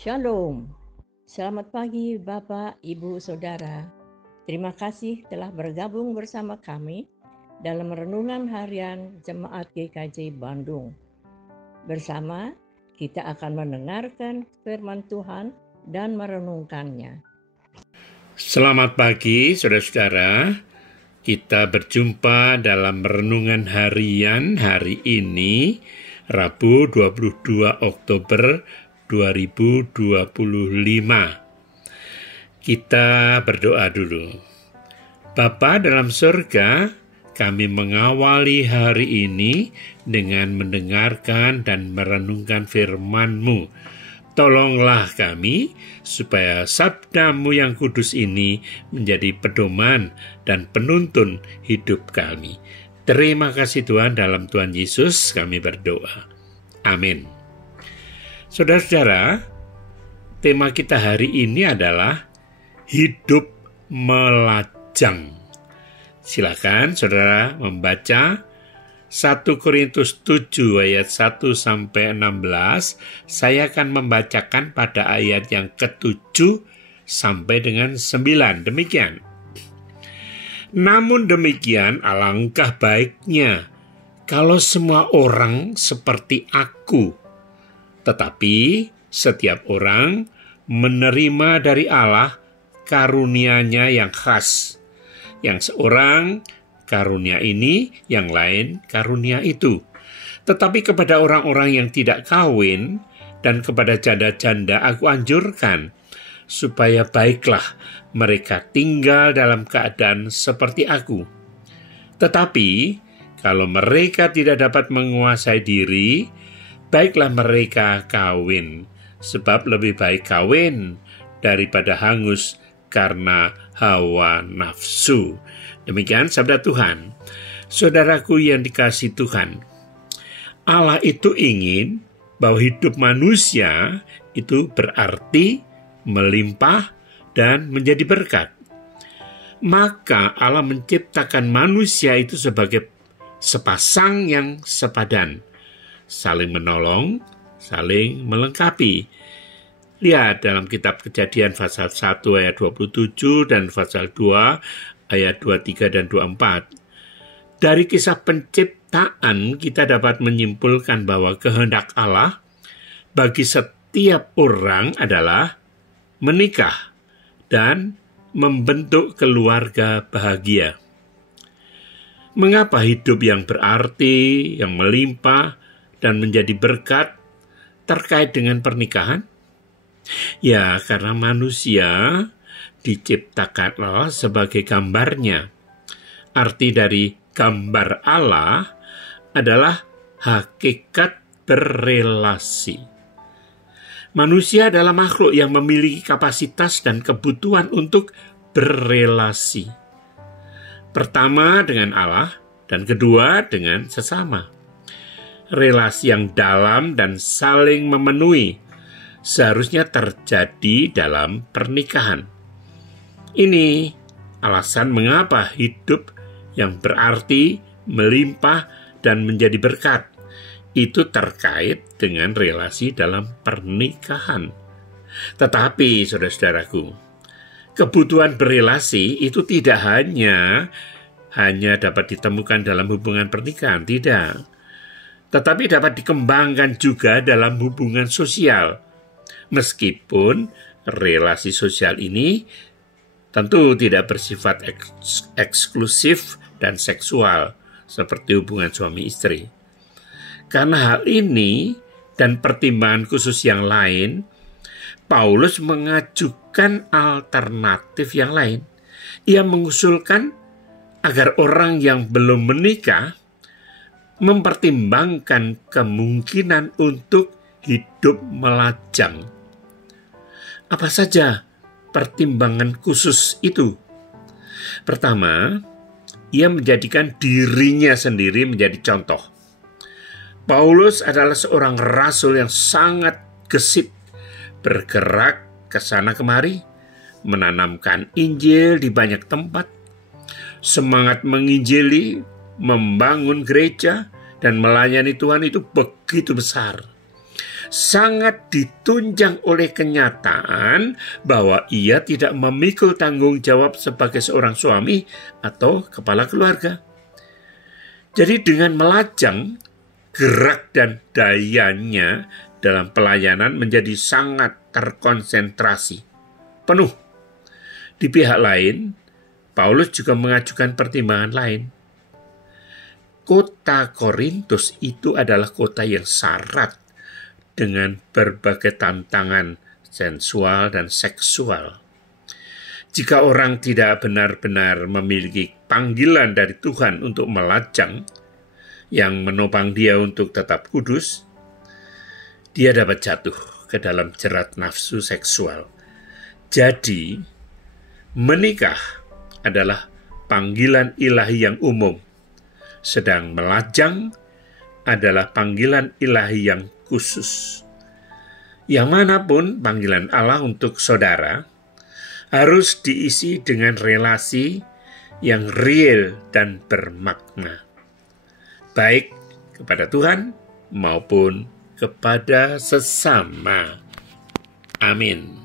Shalom. Selamat pagi Bapak, Ibu, Saudara. Terima kasih telah bergabung bersama kami dalam renungan harian Jemaat GKJ Bandung. Bersama kita akan mendengarkan firman Tuhan dan merenungkannya. Selamat pagi saudara-saudara. Kita berjumpa dalam renungan harian hari ini, Rabu 22 Oktober 2025. Kita berdoa dulu. Bapa dalam surga, kami mengawali hari ini dengan mendengarkan dan merenungkan firman-Mu. Tolonglah kami supaya sabda-Mu yang kudus ini menjadi pedoman dan penuntun hidup kami. Terima kasih Tuhan, dalam Tuhan Yesus kami berdoa. Amin. Saudara-saudara, tema kita hari ini adalah hidup melajang. Silakan saudara membaca 1 Korintus 7 ayat 1 sampai 16. Saya akan membacakan pada ayat yang ke-7 sampai dengan 9. Demikian. Namun demikian, alangkah baiknya kalau semua orang seperti aku. Tetapi setiap orang menerima dari Allah karunia-Nya yang khas. Yang seorang karunia ini, yang lain karunia itu. Tetapi kepada orang-orang yang tidak kawin dan kepada janda-janda aku anjurkan, supaya baiklah mereka tinggal dalam keadaan seperti aku. Tetapi kalau mereka tidak dapat menguasai diri, baiklah mereka kawin, sebab lebih baik kawin daripada hangus karena hawa nafsu. Demikian sabda Tuhan. Saudaraku yang dikasihi Tuhan, Allah itu ingin bahwa hidup manusia itu berarti melimpah dan menjadi berkat. Maka Allah menciptakan manusia itu sebagai sepasang yang sepadan, saling menolong, saling melengkapi. Lihat dalam kitab Kejadian pasal 1 ayat 27 dan pasal 2 ayat 23 dan 24. Dari kisah penciptaan kita dapat menyimpulkan bahwa kehendak Allah bagi setiap orang adalah menikah dan membentuk keluarga bahagia. Mengapa hidup yang berarti, yang melimpah dan menjadi berkat terkait dengan pernikahan? Ya, karena manusia diciptakan Allah sebagai gambarnya. Arti dari gambar Allah adalah hakikat berrelasi. Manusia adalah makhluk yang memiliki kapasitas dan kebutuhan untuk berrelasi. Pertama dengan Allah, dan kedua dengan sesama. Relasi yang dalam dan saling memenuhi seharusnya terjadi dalam pernikahan. Ini alasan mengapa hidup yang berarti, melimpah, dan menjadi berkat itu terkait dengan relasi dalam pernikahan. Tetapi, saudara-saudaraku, kebutuhan berelasi itu tidak hanya dapat ditemukan dalam hubungan pernikahan, tidak. Tetapi dapat dikembangkan juga dalam hubungan sosial. Meskipun relasi sosial ini tentu tidak bersifat eksklusif dan seksual seperti hubungan suami istri. Karena hal ini dan pertimbangan khusus yang lain, Paulus mengajukan alternatif yang lain. Ia mengusulkan agar orang yang belum menikah mempertimbangkan kemungkinan untuk hidup melajang. Apa saja pertimbangan khusus itu? Pertama, ia menjadikan dirinya sendiri menjadi contoh. Paulus adalah seorang rasul yang sangat gesit, bergerak ke sana kemari, menanamkan Injil di banyak tempat, semangat menginjili, membangun gereja, dan melayani Tuhan itu begitu besar. sangat ditunjang oleh kenyataan bahwa ia tidak memikul tanggung jawab sebagai seorang suami atau kepala keluarga. Jadi dengan melajang, gerak dan dayanya dalam pelayanan menjadi sangat terkonsentrasi, penuh. Di pihak lain, Paulus juga mengajukan pertimbangan lain. Kota Korintus itu adalah kota yang syarat dengan berbagai tantangan sensual dan seksual. Jika orang tidak benar-benar memiliki panggilan dari Tuhan untuk melajang, yang menopang dia untuk tetap kudus, dia dapat jatuh ke dalam jerat nafsu seksual. Jadi, menikah adalah panggilan ilahi yang umum, sedang melajang adalah panggilan ilahi yang khusus. Yang manapun panggilan Allah untuk saudara harus diisi dengan relasi yang real dan bermakna, baik kepada Tuhan maupun kepada sesama. Amin.